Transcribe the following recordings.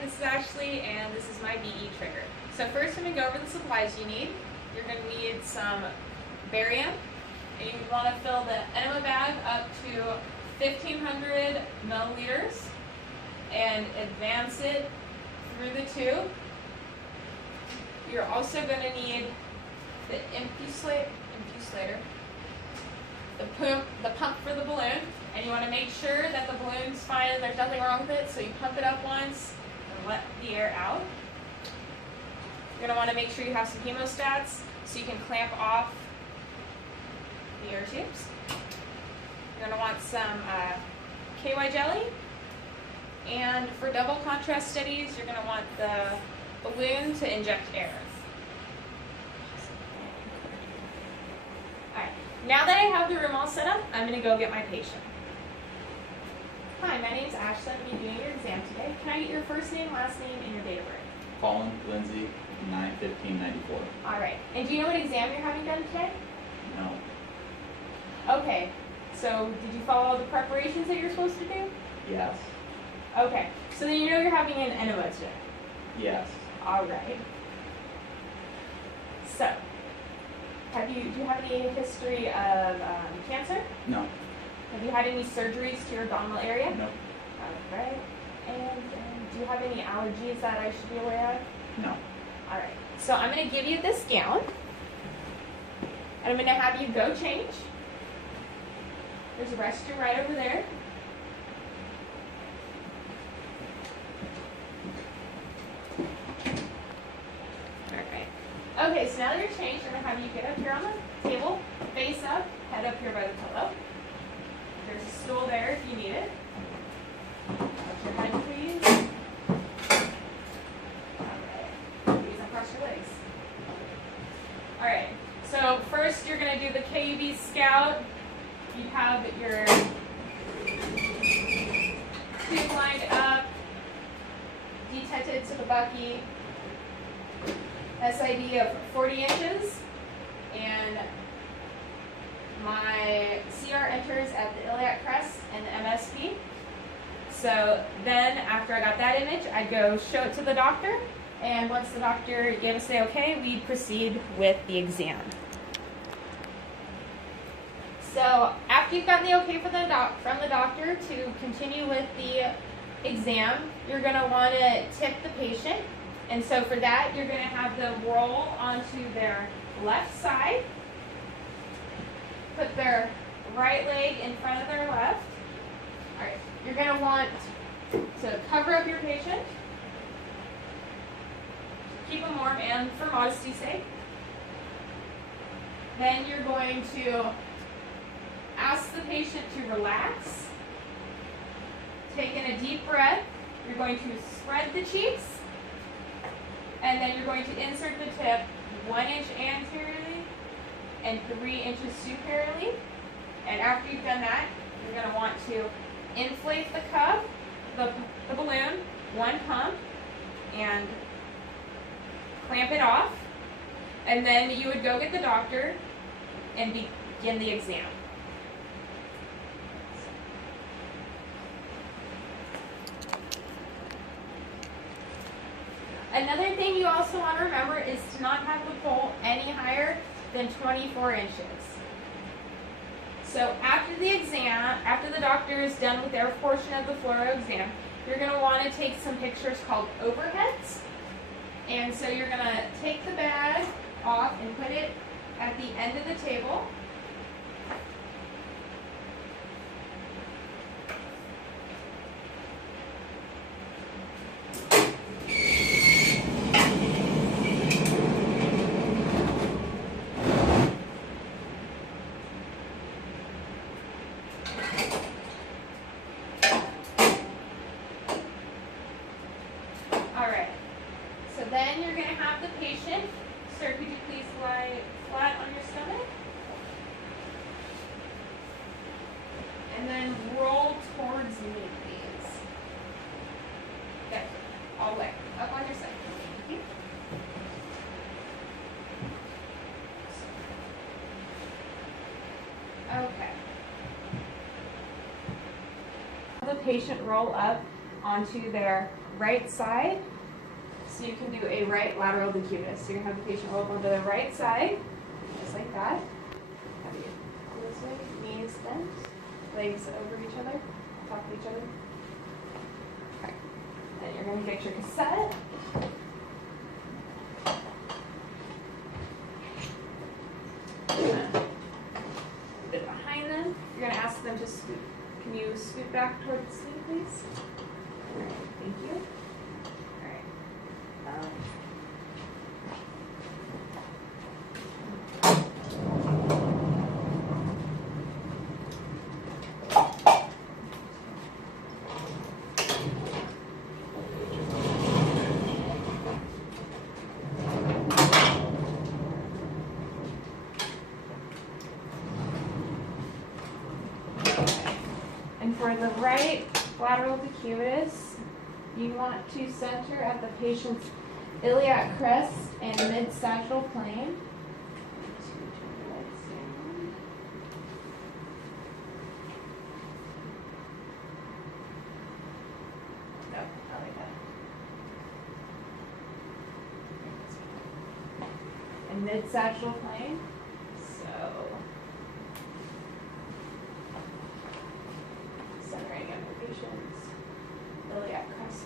this is Ashley, and this is my BE Trigger. So first I'm going to go over the supplies you need. You're going to need some barium, and you want to fill the enema bag up to 1,500 milliliters and advance it through the tube. You're also going to need the infusulator, the pump for the balloon, and you want to make sure that the balloon's fine and there's nothing wrong with it, so you pump it up once and let the air out. You're going to want to make sure you have some hemostats so you can clamp off the air tubes. You're going to want some KY jelly, and for double contrast studies, you're going to want the balloon to inject air. Alright, now that I have the room all set up, I'm going to go get my patient. Hi, my name is Ashley. I'm going to be doing your exam today. Can I get your first name, last name, and your date of birth? Colin Lindsay, 9/15/94. Alright, and do you know what exam you're having done today? No. Okay, so did you follow all the preparations that you're supposed to do? Yes. Okay, so then you know you're having an enema today. Yes. Alright. So, do you have any history of cancer? No. Have you had any surgeries to your abdominal area? No. Alright. And do you have any allergies that I should be aware of? No. Alright. So I'm going to give you this gown. And I'm going to have you go change. There's a restroom right over there. Alright. Okay, so now that you're changed, I'm going to have you get up here on the table, face up, head up here by the pillow. There's a stool there if you need it. Touch your head, please. Alright. Please uncross your legs. Alright. So first you're going to do the KUB scout. You have your tube lined up, detented to the bucky, SID of 40 inches, and my CR enters at the iliac crest and the MSP. So then after I got that image, I go show it to the doctor, and once the doctor gave us the okay, we proceed with the exam. So after you've gotten the okay from the doctor to continue with the exam, you're going to want to tip the patient. And so for that, you're going to have them roll onto their left side, put their right leg in front of their left. All right, you're going to want to cover up your patient, keep them warm, and for modesty's sake. Then you're going to ask the patient to relax. Take in a deep breath. You're going to spread the cheeks, and then you're going to insert the tip 1 inch anteriorly and 3 inches superiorly. And after you've done that, you're going to want to inflate the cup, the balloon, one pump, and clamp it off. And then you would go get the doctor and begin the exam. Another thing you also want to remember is to not have the pole any higher than 24 inches. So after the exam, after the doctor is done with their portion of the fluoro exam, you're going to want to take some pictures called overheads. And so you're going to take the bag off and put it at the end of the table. So then you're going to have the patient, sir, could you please lie flat on your stomach? And then roll towards me, please. There, all the way, up on your side. Thank you. Okay. Have the patient roll up onto their right side. So you can do a right lateral decubitus. So you're going to have the patient roll up onto the right side, just like that. Have you go this way, knees bent, legs over each other, top of each other. Okay. Then you're going to get your cassette. A bit behind them. You're going to ask them to scoot. Can you scoot back toward the seat, please? All right, thank you. All right. And for the right lateral decubitus, you want to center at the patient's iliac crest and mid-sagittal plane. No, not like that. And mid-sagittal plane. So centering of the patient's iliac crest.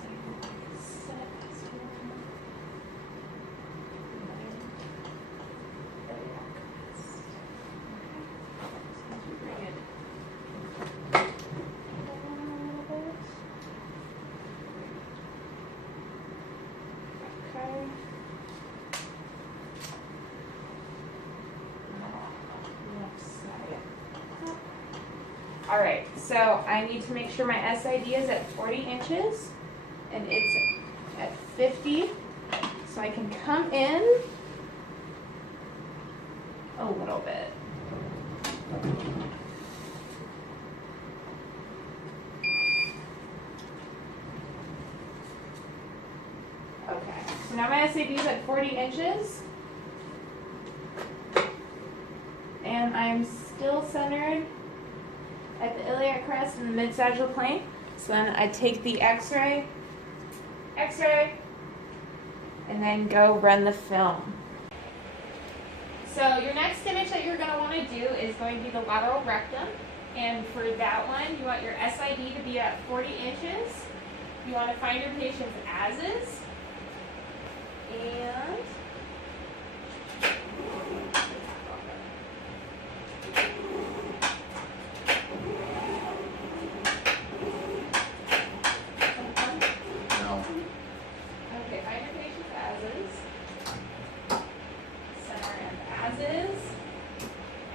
All right, so I need to make sure my SID is at 40 inches and it's at 50, so I can come in a little bit. Okay, so now my SID is at 40 inches and I'm still centered at the iliac crest and the mid-sagittal plane. So then I take the X-ray, and then go run the film. So your next image that you're going to want to do is going to be the lateral rectum. And for that one, you want your SID to be at 40 inches. You want to find your patient's ASs. And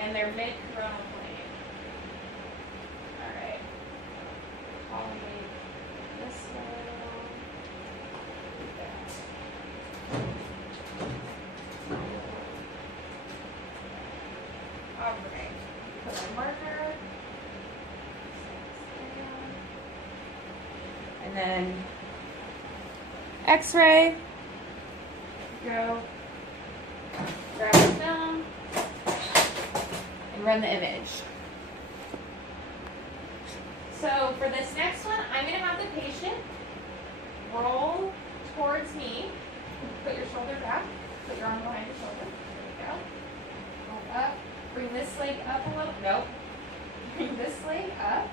and their mid-coronal plane. Alright. I'll make this one. Alright. Put my marker. And then X-ray. Go. Grab the film. Run the image. So for this next one, I'm going to have the patient roll towards me. Put your shoulder back. Put your arm behind your shoulder. There you go. Roll up. Bring this leg up a little. Nope. Bring this leg up.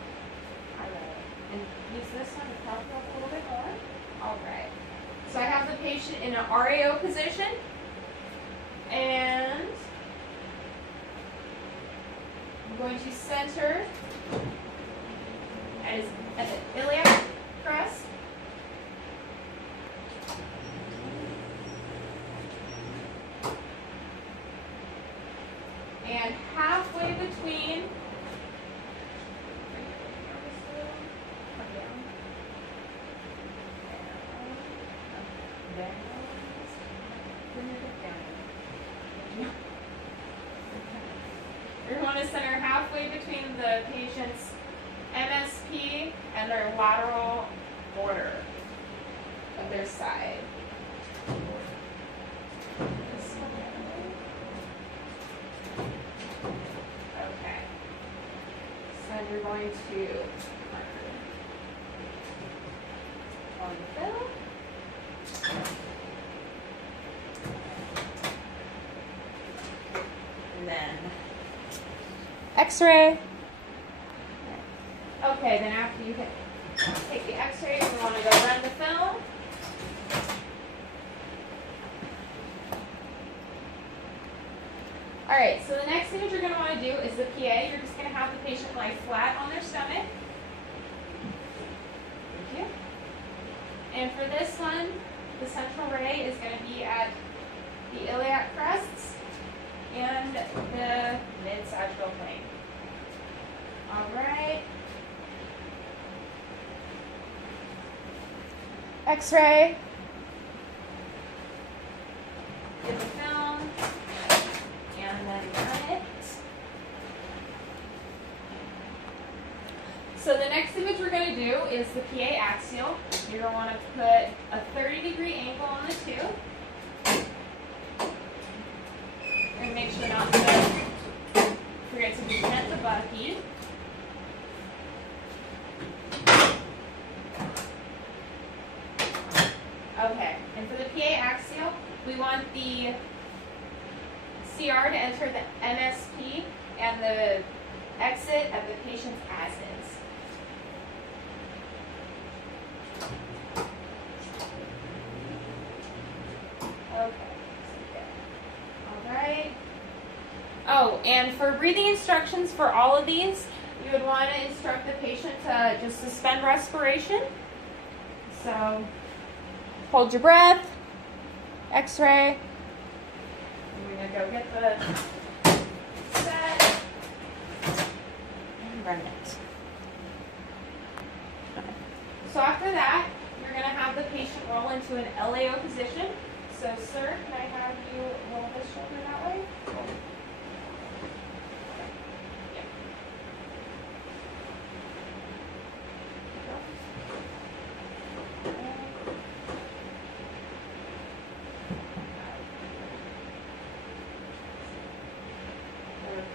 Alright. And use this one to prop up a little bit more. Alright. So I have the patient in an RAO position. And I'm going to center at the iliac crest. And halfway between you're going to center halfway between the patient's MSP and their lateral border of their side. Okay. So you're going to mark on the film. X-ray. Okay, then after you take the X-ray, we want to go run the film. Alright, so the next image you're going to want to do is the PA. You're just going to have the patient lie flat on their stomach. Thank you. And for this one, the central ray is going to be at the iliac crests and the mid-sagittal plane. Alright. X-ray. Get the film. And then run it. So the next image we're going to do is the PA axial. You're going to want to put a 30-degree angle on the tube. And make sure not to forget to detent the buttock. Okay, and for the PA axial, we want the CR to enter the MSP and the exit of the patient's as is. Okay, all right. Oh, and for breathing instructions for all of these, you would want to instruct the patient to just suspend respiration. So, hold your breath, X-ray. We're going to go get the set and run it. So after that, you're going to have the patient roll into an LAO position. So, sir, can I have you roll this shoulder that way?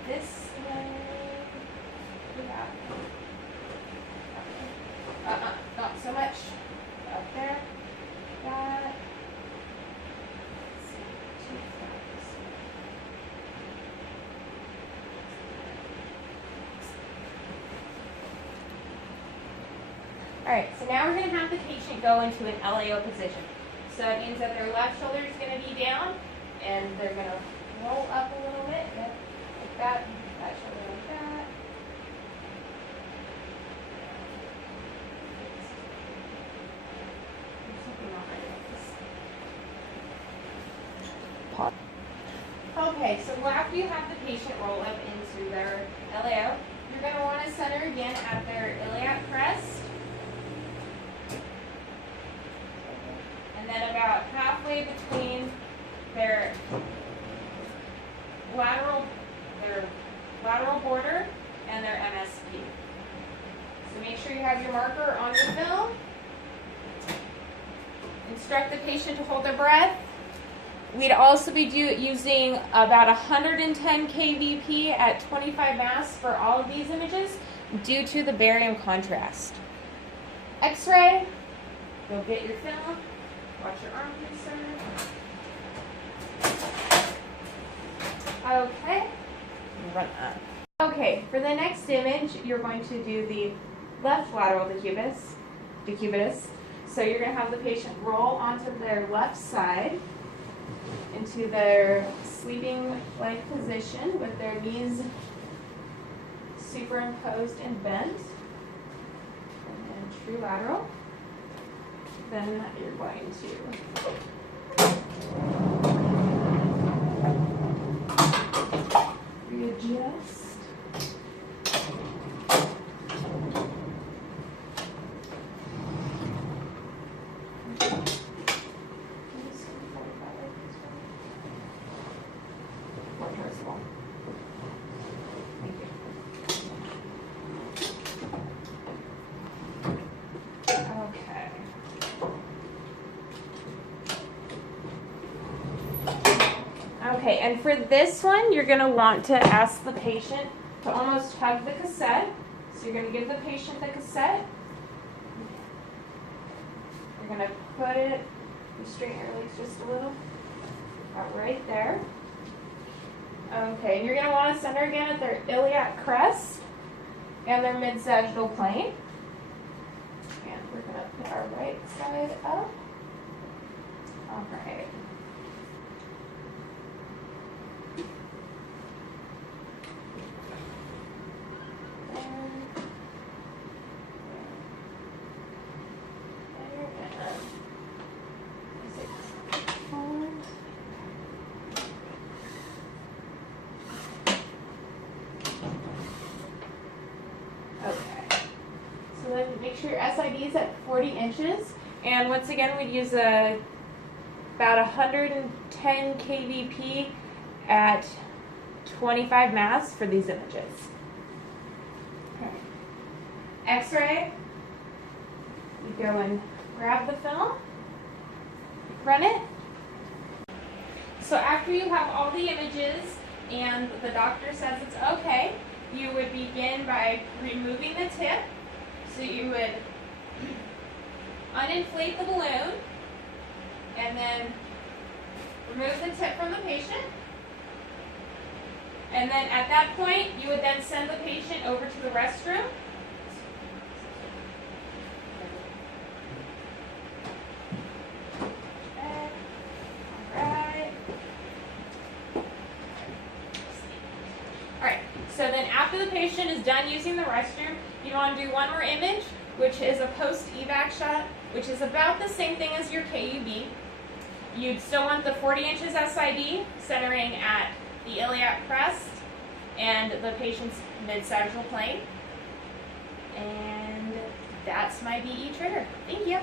This way, yeah. Not so much up there. That. All right, so now we're going to have the patient go into an LAO position. So it means that their left shoulder is going to be down, and they're going to roll up a little bit. Yep. Like that shoulder like that. Pause. Okay, so after you have the patient roll up into their LAO, you're going to want to center again at their iliac crest. And then about halfway between their lateral border and their MSP. So make sure you have your marker on your film. Instruct the patient to hold their breath. We'd also be using about 110 kVp at 25 mass for all of these images due to the barium contrast. X-ray. Go get your film. Watch your arm, please, sir. Okay. Run that. Okay, for the next image, you're going to do the left lateral decubitus. So you're going to have the patient roll onto their left side into their sleeping-like position with their knees superimposed and bent. And then true lateral. Then you're going to readjust. Okay, and for this one, you're going to want to ask the patient to almost hug the cassette. So you're going to give the patient the cassette. You're going to put it, you straighten your legs just a little, about right there. Okay, and you're going to want to center again at their iliac crest and their mid-sagittal plane. And we're going to put our right side up. All right. Okay, so then make sure your SID is at 40 inches, and once again we'd use about 110 kVp at 25 Mass for these images. Okay. X-ray, you go and grab the film, run it. So after you have all the images and the doctor says it's okay, you would begin by removing the tip. So you would uninflate the balloon and then remove the tip from the patient. And then at that point, you would then send the patient over to the restroom. So then after the patient is done using the restroom, you want to do one more image, which is a post-evac shot, which is about the same thing as your KUB. You'd still want the 40 inches SID centering at the iliac crest and the patient's mid-sagittal plane. And that's my BE trigger. Thank you.